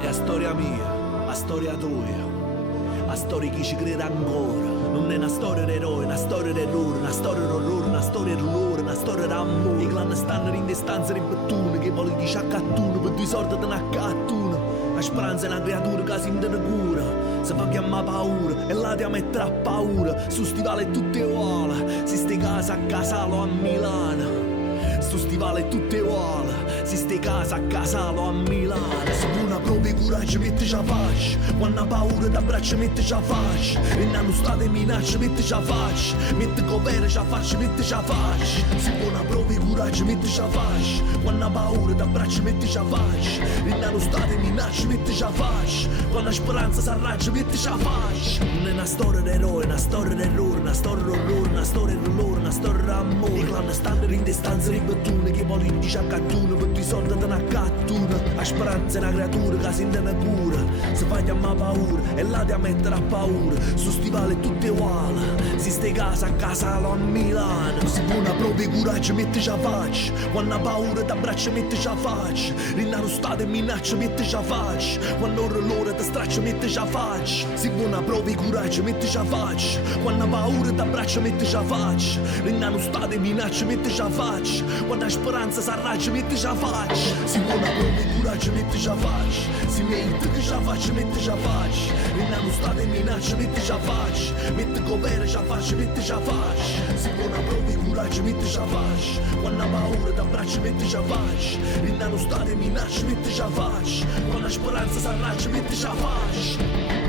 È la storia mia, la storia tua, la storia chi ci crede ancora. Non è una storia d'eroe, una storia d'errore, una storia d'orrore, una storia d'olore, una storia d'amore. I clan stanno in distanza di bettone, che politici accattone, per due sordi di una cattuna. La speranza è una creatura che si intende cura, si fa chiamare paura e là ti mettere a paura. Su stivale tutte uguali, si ste casa a Casalo a Milano. Su stivale tutte uguali, si ste casa a Casalo a Milano. Se una prova coraggio metteci a faccia, quando ha paura d'abbraccio metteci a faccia, e non state minacce metteci a faccia, mette covere ci a faccia metteci a faccia. Se una prova coraggio metteci a faccia, quando ha paura d'abbraccio metteci a faccia, e non state minacce metteci a faccia, quando la speranza s'arraggia metteci a faccia. Non è una storia d'eroe, una storia d'errore, una storia d'orrore, una storia d'olore, una storia d'amore. I clan stanno in distanza di bettone, che politici accattone, per due soldi di una cattuna. La speranza è una creatura che si intende cura, si fa chiamare paura e là ti mettere a paura. Su stivale tutte uguali, si ste casa a Casalo a Milano. Se una prova coraggio metteci a faccia, quando ha paura t'abbraccia metteci a faccia, rinano state minacce metteci a faccia, quando l'ora ti straccia metteci a faccia. Se una prova coraggio metteci a faccia, quando ha paura t'abbraccia metteci a faccia, rinano state minacce metteci a faccia, quando la speranza s'arraggia metteci a faccia. Se una prova coraggio metteci a faccia, si mette che ci a faccia metteci a faccia, rinano state minacce metteci a faccia, mette covere ci a faccia metteci a faccia. Se una prova coraggio metteci a faccia, quando ha paura t'abbraccia metteci a faccia, rinano state minacce metteci a faccia, quando la speranza s'arraggia metteci a faccia.